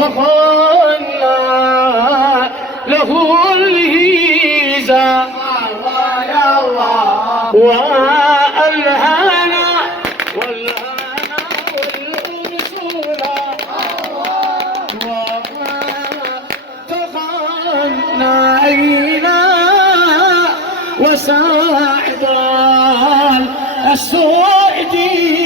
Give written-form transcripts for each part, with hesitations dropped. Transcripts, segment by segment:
وخلى له الهيزة والهنا والهنا والأنسولة وتغنينا وسعد السعديدة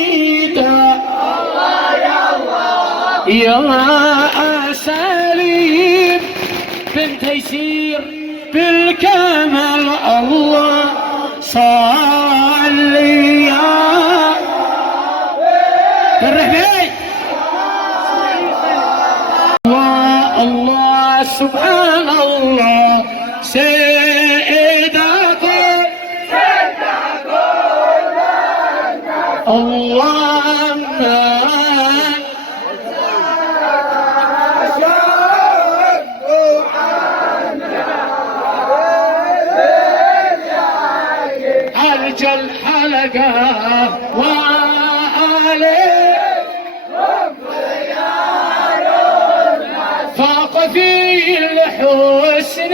يا سليم بن تيسير بالكمال الله صلي يا الرحمن الله سبحان الله سيدك اللهم الحلقة وآله فاق في الحسن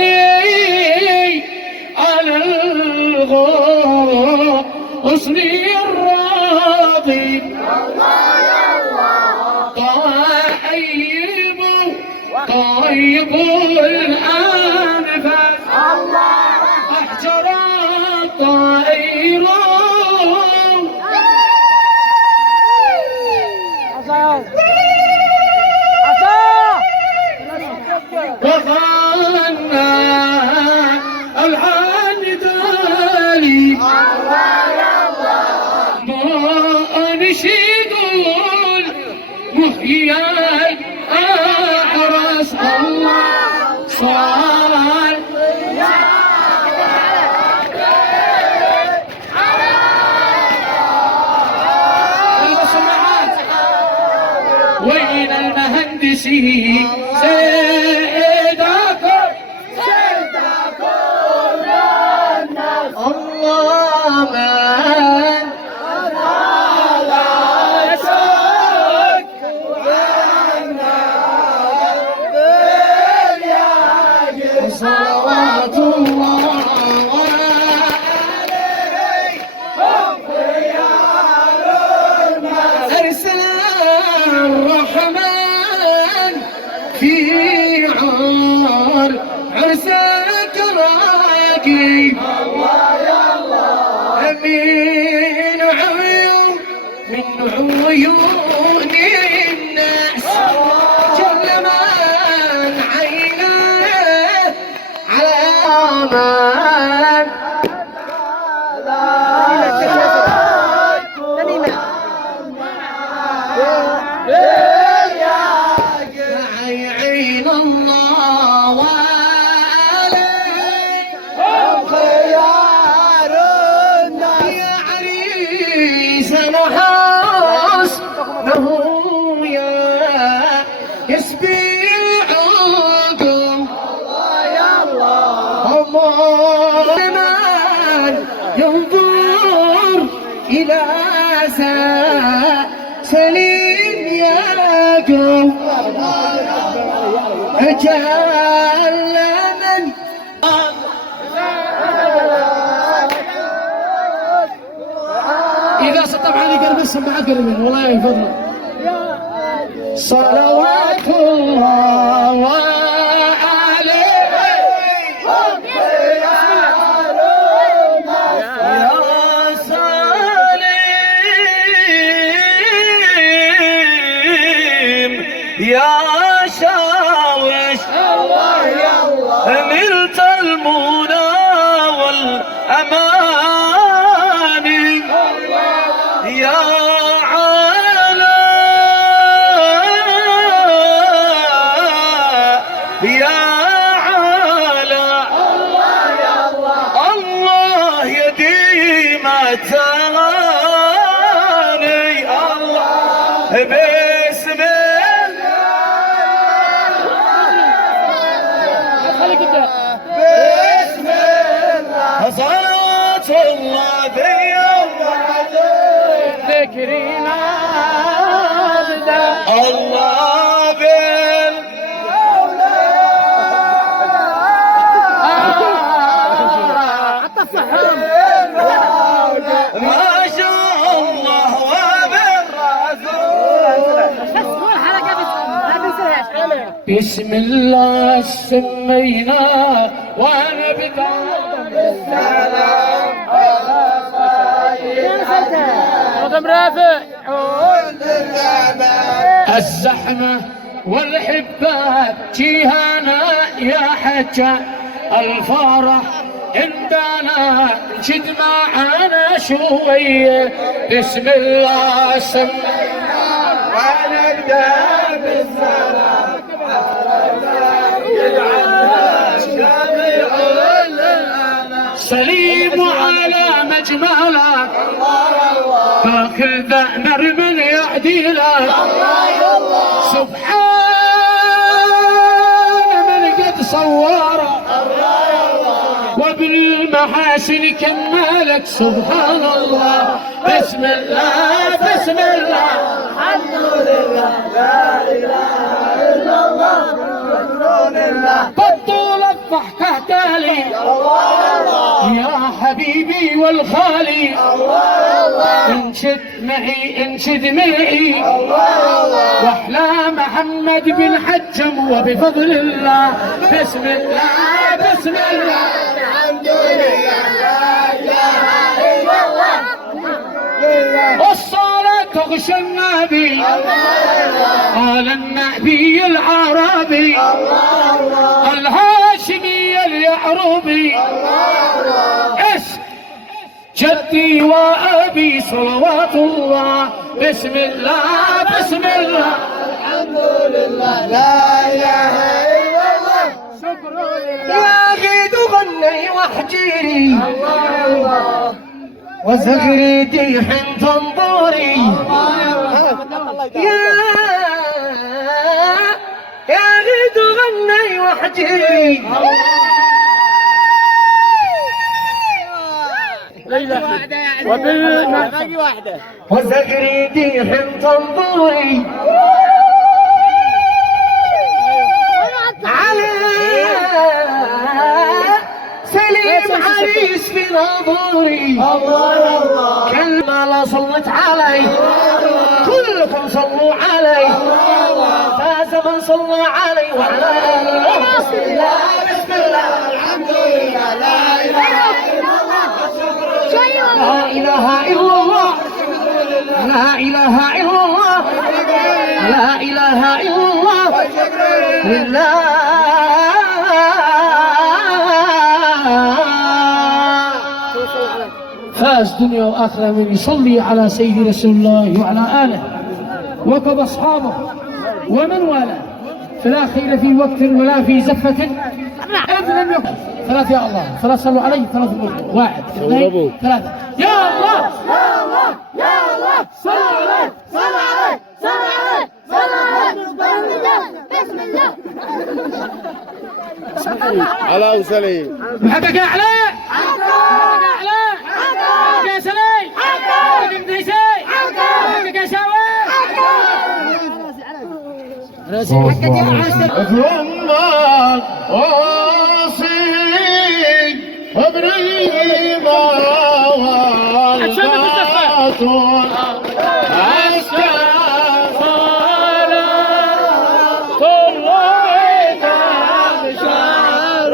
على الغصن الراضي طيب الأنفاس أحجر الطائر وغنى العندالي ما أنشد المحيي أحرس الله صار وين المهندسين سيدكم الناس الله من على سك صلوات الله عليهم خيار الناس أرسل الرحمن في عرسك راقي من عيون الناس جل من عينه على من عين الله وعليهم خيار الناس يا عريس نحاس له يا يسبيعكم الله يا الله من ينظر إلى سليم ياكم أجل من إذا سطب علي قلب السماعة قلبين والله يا فضل صلوات الله وعليهم خيار الناس يا سليم يا شاوش الله يا الله ملت المنى والأماني يا علا يا علا الله يا الله الله يدي ما تغاني الله باسم بسم الله سمينا ونبدأ بالسلام رقم رافع الزحمة والحباب جيهانا يا حجة الفرح عندنا نشد معانا شوية بسم الله سمينا ونبدأ بالسلام سليم على مجمالك فاخر ذأمر من يعديلك سبحان من قد صورك وبالمحاسن كمالك سبحان الله بسم الله بسم الله الحمد لله لا اله الا الله الحمد لله بطول الضحكة تالي يا حبيبي والخالي انشد معي انشد معي واحلى محمد بن حجم وبفضل الله بسم الله بسم الله الحمد لله لا اله الا الله والصلاة تغشى النبي قال النبي العربي الهاشمي اليعربي جدي وأبي صلوات الله بسم الله بسم الله الحمد لله لا إله إلا الله شكر لله يا أخي تغني واحجيري وزغري ديح تنظري يا أخي تغني واحجيري باقي واحدة وزغري ديح تنظري على سليم عريس في نظري كلمة لا صلت علي كلكم صلوا علي فاز من صلى علي وعلى آله بسم الله بسم الله الحمد لله لا إله إلا الله لا إله إلا الله لا إله إلا الله لا إله إلا الله لله فاز دنيا وآخرة من يصلي على سيد رسول الله وعلى آله وكذا أصحابه ومن والاه فلا خير في وقت ولا في زفة إذ لم يكن ثلاث يا الله ثلاث صلوا علي ثلاث مرة واحد اثنين ثلاثة يا الله يا الله يا الله صل عليه صل عليه صل عليه صل عليه بسم الله بسم الله على وسليم محبك يا علاء محبك يا علاء محبك يا سليم محبك يا ديسي محبك يا شاوي راسي حقك يا ثم واصي ابراهيم والباطل أشكى صلاة الله تبشر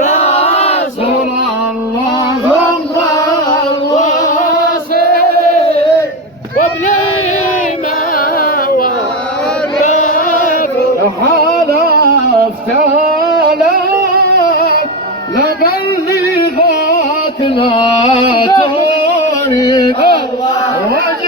رسول الله واصي وابراهيم والباطل حلفت لك لبلغت لا تريد وجه